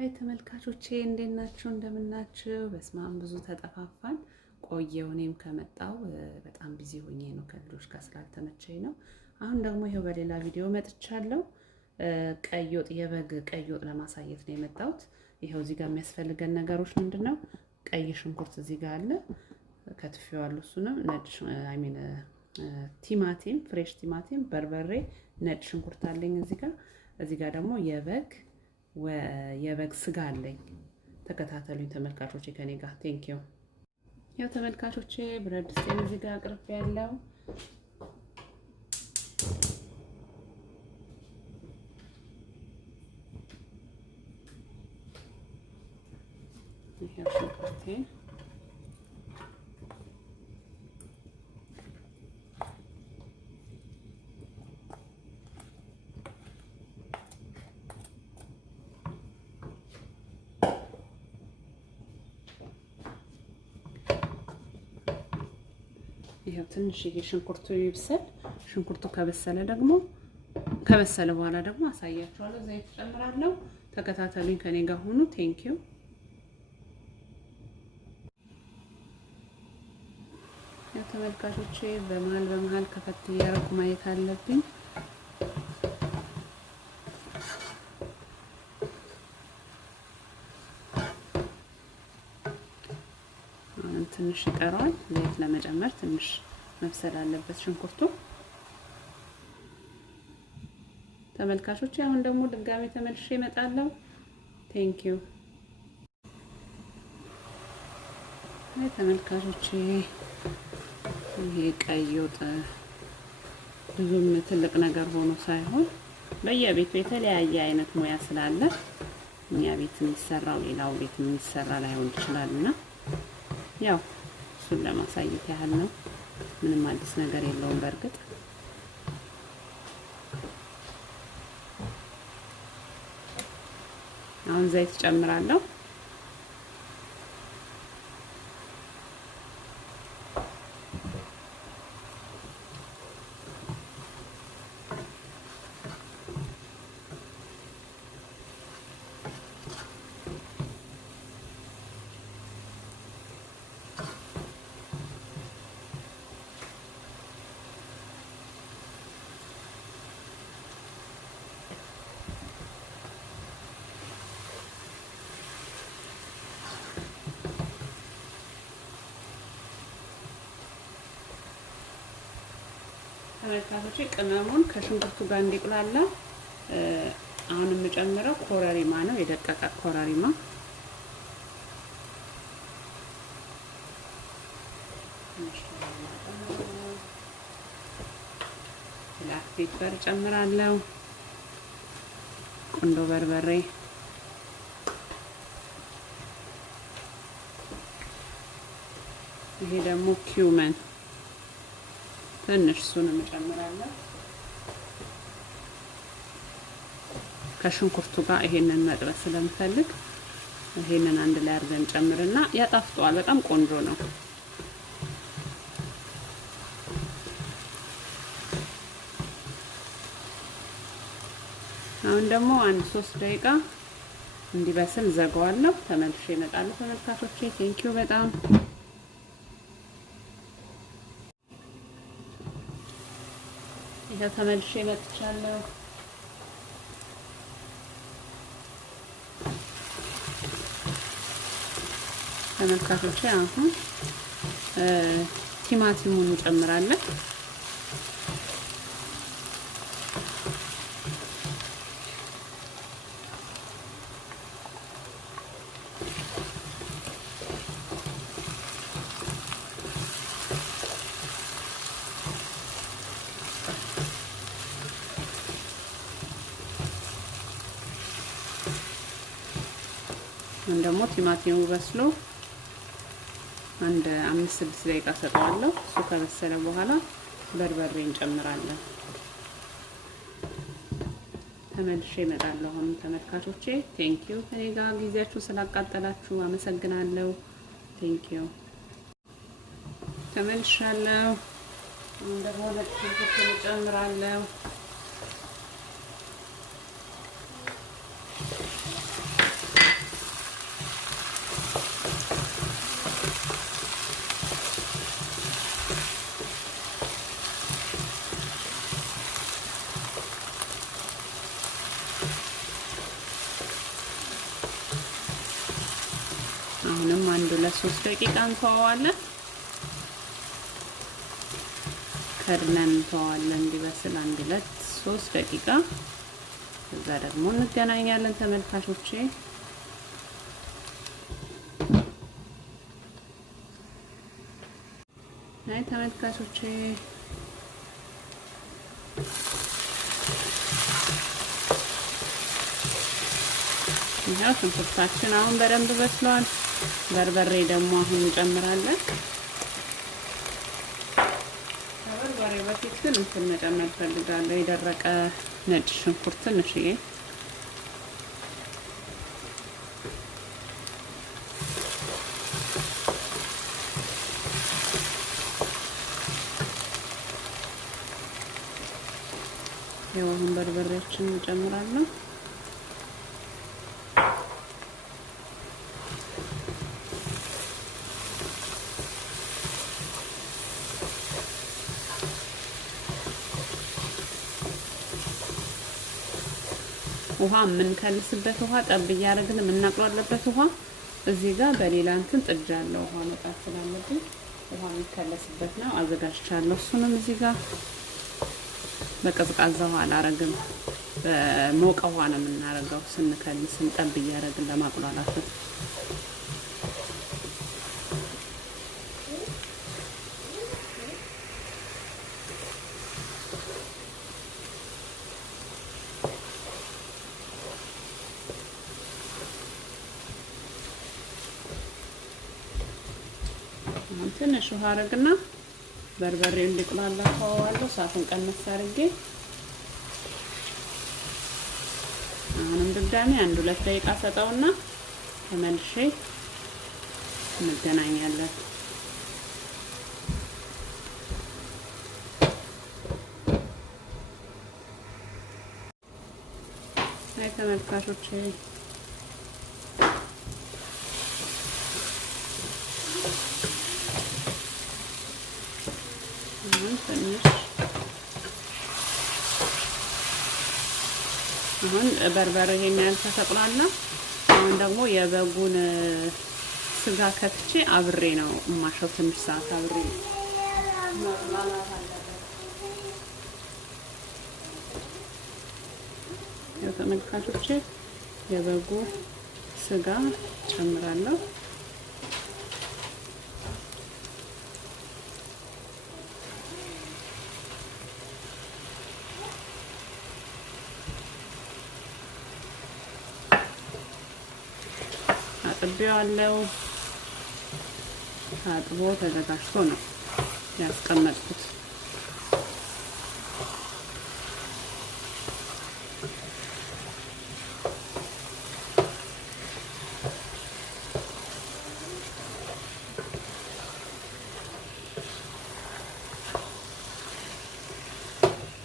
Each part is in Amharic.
አይ ተመልካቾቼ እንዴት ናችሁ? እንደምናችሁ? በስማም ብዙ ተጠፋፋን። ቆየው እኔም ከመጣው በጣም ቢዚ ሆኜ ነው ከልጆች ጋር ስላልተመቸኝ ነው። አሁን ደግሞ ይሄው በሌላ ቪዲዮ መጥቻለሁ። ቀይ ወጥ የበግ ቀይ ወጥ ለማሳየት ነው የመጣሁት። ይሄው እዚህ ጋር የሚያስፈልገን ነገሮች ምንድነው? ቀይ ሽንኩርት እዚህ ጋር አለ፣ ከትፌዋለሁ። እሱንም ነጭ ቲማቲም፣ ፍሬሽ ቲማቲም፣ በርበሬ፣ ነጭ ሽንኩርት አለኝ እዚህ ጋር ደግሞ የበግ ስጋ አለኝ። ተከታተሉኝ ተመልካቾቼ ከኔ ጋር ቴንኪዩ። ያው ተመልካቾቼ ብረት ድስቴን እዚህ ጋር አቅርቤያለሁ። ይሄው ሽንኩርቴ ይሄው ትንሽዬ ሽንኩርቱ ይብሰል። ሽንኩርቱ ከበሰለ በኋላ ደግሞ አሳያችኋለሁ። ዘይት ጨምራለሁ። ተከታተሉኝ ከኔ ጋር ሁኑ። ቴንኪዩ። ያው ተመልካቾቼ በመሃል ከፈት እያደረኩ ማየት አለብኝ። ትንሽ ይቀረዋል ዘይት ለመጨመር፣ ትንሽ መብሰል አለበት ሽንኩርቱ። ተመልካቾቼ አሁን ደግሞ ድጋሜ ተመልሼ እመጣለሁ። ቴንኪዩ። ተመልካቾቼ ይሄ ቀይ ወጥ ብዙም ትልቅ ነገር ሆኖ ሳይሆን በየቤቱ የተለያየ አይነት ሙያ ስላለ እኛ ቤት የሚሰራው ሌላው ቤት የሚሰራ ላይሆን ይችላልና ያው እሱን ለማሳየት ያህል ነው። ምንም አዲስ ነገር የለውም። በእርግጥ አሁን ዘይት ጨምራለሁ። ተመልካቾቼ ቅመሙን ከሽንኩርቱ ጋር እንዲቁላላ አሁን የምጨምረው ኮረሪማ ነው፣ የደቀቀ ኮረሪማ። ብላክ ፔፐር ጨምራለሁ፣ ቁንዶ በርበሬ፣ ይሄ ደግሞ ኪውመን ትንሽ እሱንም እጨምራለሁ። ከሽንኩርቱ ጋር ይሄንን መጥበስ ስለምፈልግ ይሄንን አንድ ላይ አድርገን ጨምርና ያጣፍጠዋል። በጣም ቆንጆ ነው። አሁን ደግሞ አንድ 3 ደቂቃ እንዲበስል ዘጋዋለሁ። ተመልሼ እመጣለሁ ተመልካቾቼ። ቴንኪዩ በጣም ተመልሼ መጥቻለሁ። ተመልካቾቼ አሁን ቲማቲሙን እንጨምራለን። ደግሞ ቲማቲሙ በስሎ አንድ 5-6 ደቂቃ ሰጠዋለሁ። እሱ ከበሰለ በኋላ በርበሬ እንጨምራለን። ተመልሼ እመጣለሁ። አሁን ተመልካቾቼ ቴንኪዩ ከኔ ጋር ጊዜያችሁ ስላቃጠላችሁ አመሰግናለሁ። ቴንኪዩ። ተመልሻለሁ። አሁን ደግሞ ነጭ ሽንኩርት እንጨምራለሁ። አሁንም 1-3 ደቂቃ እንተዋዋለን። ከድነን እንተዋዋለን እንዲበስል 1-3 ደቂቃ። ከዛ ደግሞ እንገናኛለን ተመልካቾቼ። አይ ተመልካቾቼ ያው ሽንኩርታችን አሁን በደንብ በስሏል። በርበሬ ደግሞ አሁን እንጨምራለን። በርበሬ በፊት ግን እንትን መጨመር ፈልጋለሁ፣ የደረቀ ነጭ ሽንኩርት ትንሽዬ። ያው አሁን በርበሬያችን እንጨምራለን። ውሃ የምንከልስበት ውሃ ጠብ እያደረግን የምናቅሏለበት ውሃ እዚህ ጋር በሌላ እንትን ጥጃለሁ። ውሃ መጣት ስላለብኝ ውሃ የሚከለስበት ነው አዘጋጅቻለሁ። እሱንም እዚህ ጋር በቀዝቃዛ ውሃ አላረግም፣ በሞቀ ውሃ ነው የምናረገው ስንከልስን ጠብ እያደረግን ለማቅሏላት። ትንሽ ውሃ አረግና በርበሬው እንዲቁላላ ተዋዋለሁ። እሳቱን ቀነስ አድርጌ አሁንም ድጋሚ 1-2 ደቂቃ ሰጠውና ተመልሼ እንገናኛለን። አይ ተመልካቾቼ አሁን በርበሬ ይሄን ያህል ተሰቅሏልና አሁን ደግሞ የበጉን ስጋ ከትቼ አብሬ ነው ማሻው። ትንሽ ሰዓት አብሬ ማላላት አለበት። ያው ተመልካቾቼ የበጉ ስጋ ጨምራለሁ። አጥቤዋለሁ። ታጥቦ ተዘጋጅቶ ነው ያስቀመጥኩት።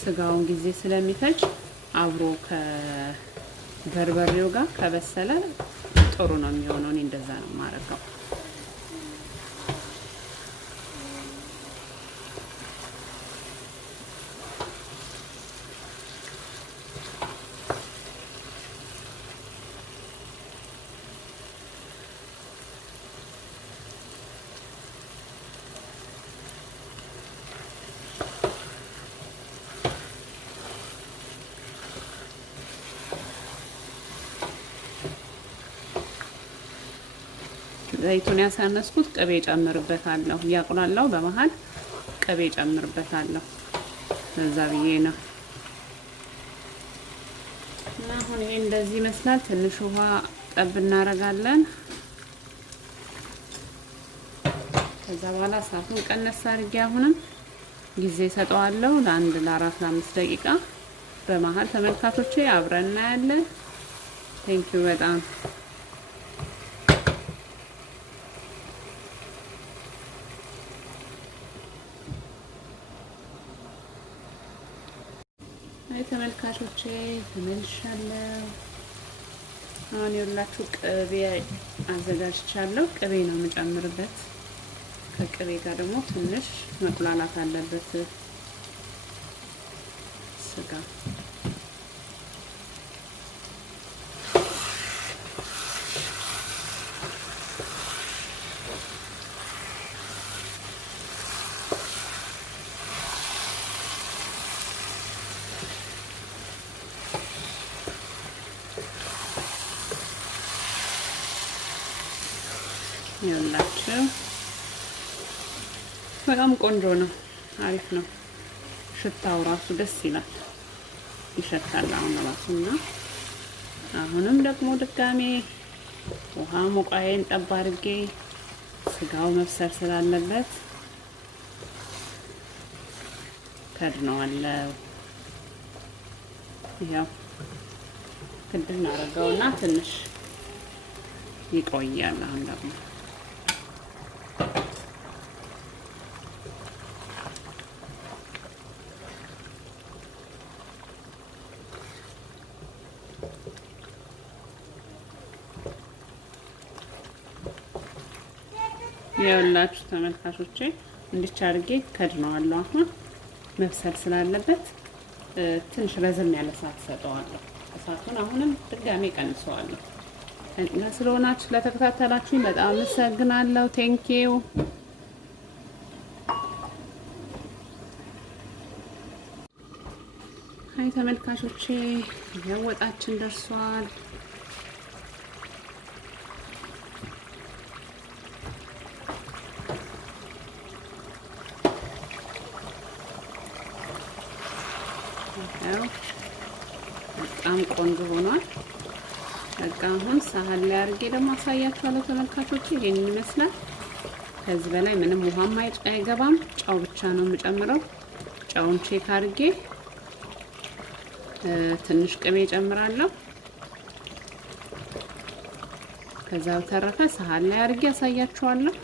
ስጋውን ጊዜ ስለሚፈጅ አብሮ ከበርበሬው ጋር ከበሰለ ጥሩ ነው የሚሆነው። እኔ እንደዛ ነው የማደርገው። ዘይቱን ያሳነስኩት ቅቤ ጨምርበታለሁ። ያቁላላው በመሃል ቅቤ ጨምርበታለሁ። ለዛ ብዬ ነው። እና አሁን ይሄ እንደዚህ ይመስላል። ትንሽ ውሃ ጠብ እናረጋለን። ከዛ በኋላ እሳቱን ቀነስ አድርጌ አሁንም ጊዜ ሰጠዋለሁ ለ4-5 ደቂቃ። በመሃል ተመልካቾቼ አብረን እናያለን። ቴንኪው በጣም ተመልካቾቼ ተመልሻለሁ። አሁን የሁላችሁ ቅቤ አዘጋጅቻለሁ። ቅቤ ነው የምጨምርበት። ከቅቤ ጋር ደግሞ ትንሽ መቁላላት አለበት ስጋ። ይኸውላችሁ በጣም ቆንጆ ነው፣ አሪፍ ነው። ሽታው ራሱ ደስ ይላል፣ ይሸታል አሁን ራሱና አሁንም ደግሞ ድጋሜ ውሃ ሙቃዬን ጠብ አድርጌ ስጋው መብሰል ስላለበት ከድነዋለሁ። ያው ክድን አደረገውና ትንሽ ይቆያል። አሁን ደግሞ ይኸውላችሁ ተመልካቾቼ እንዲች አድርጌ ከድነዋለሁ። አሁን መብሰል ስላለበት ትንሽ ረዘም ያለ ሰዓት ሰጠዋለሁ። እሳቱን አሁንም ድጋሜ ቀንሰዋለሁ። እና ስለሆናችሁ ለተከታተላችሁኝ በጣም አመሰግናለሁ። ቴንኪው። አይ ተመልካቾቼ ወጣችን ደርሷል። በጣም ቆንጆ ሆኗል። በቃ አሁን ሳህን ላይ አድርጌ ደግሞ አሳያችኋለሁ ተመልካቾቼ። ይሄን ይመስላል። ከዚህ በላይ ምንም ውሃም አይገባም። ጨው ብቻ ነው የምጨምረው። ጨውን ቼክ አድርጌ ትንሽ ቅቤ ጨምራለሁ። ከዛ በተረፈ ሳህን ላይ አድርጌ አሳያችኋለሁ።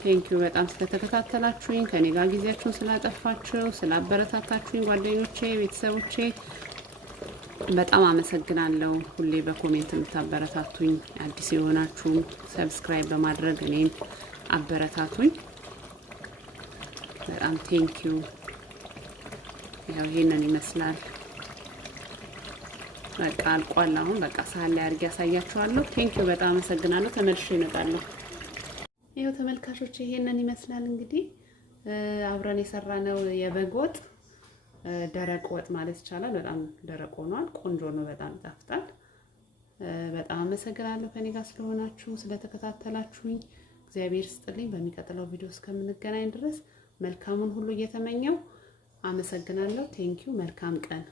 ቴንኪው በጣም ስለተከታተላችሁኝ፣ ከኔ ጋር ጊዜያችሁን ስላጠፋችሁ፣ ስላበረታታችሁኝ ጓደኞቼ፣ ቤተሰቦቼ በጣም አመሰግናለሁ። ሁሌ በኮሜንት የምታበረታቱኝ አዲስ የሆናችሁ ሰብስክራይብ በማድረግ እኔን አበረታቱኝ። በጣም ቴንኪው። ያው ይሄንን ይመስላል። በቃ አልቋል። አሁን በቃ ሳህን ላይ አድርጌ ያሳያችኋለሁ። ቴንኪው በጣም አመሰግናለሁ። ተመልሼ እመጣለሁ። ይሄው ተመልካቾች ይሄንን ይመስላል። እንግዲህ አብረን የሰራነው የበግ ወጥ ደረቅ ወጥ ማለት ይቻላል። በጣም ደረቅ ሆኗል። ቆንጆ ነው። በጣም ይጣፍጣል። በጣም አመሰግናለሁ ከኔ ጋር ስለሆናችሁ ስለተከታተላችሁኝ። እግዚአብሔር ይስጥልኝ። በሚቀጥለው ቪዲዮ እስከምንገናኝ ድረስ መልካሙን ሁሉ እየተመኘው አመሰግናለሁ። ቴንኪው። መልካም ቀን